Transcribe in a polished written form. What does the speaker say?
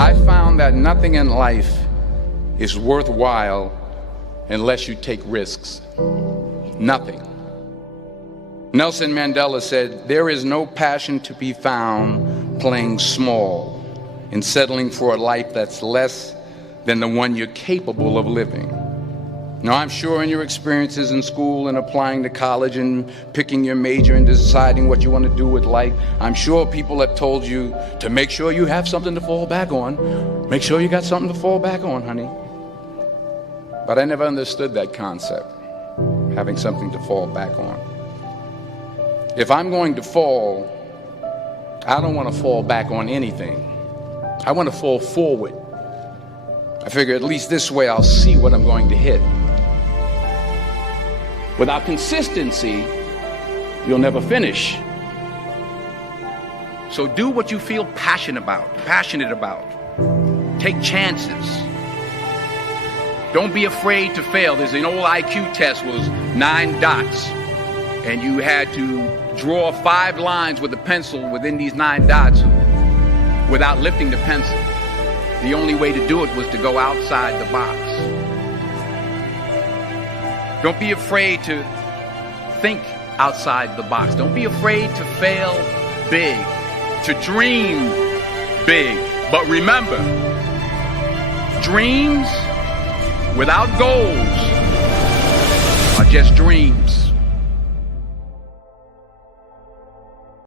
I found that nothing in life is worthwhile unless you take risks. Nothing. Nelson Mandela said, "There is no passion to be found playing small and settling for a life that's less than the one you're capable of living." Now, I'm sure in your experiences in school and applying to college and picking your major and deciding what you want to do with life, I'm sure people have told you to make sure you have something to fall back on. Make sure you got something to fall back on, honey. But I never understood that concept, having something to fall back on. If I'm going to fall, I don't want to fall back on anything. I want to fall forward. I figure at least this way I'll see what I'm going to hit. Without consistency, you'll never finish. So do what you feel passionate about. Take chances. Don't be afraid to fail. There's an old IQ test was 9 dots, and you had to draw 5 lines with a pencil within these 9 dots without lifting the pencil. The only way to do it was to go outside the box. Don't be afraid to think outside the box. Don't be afraid to fail big, to dream big. But remember, dreams without goals are just dreams.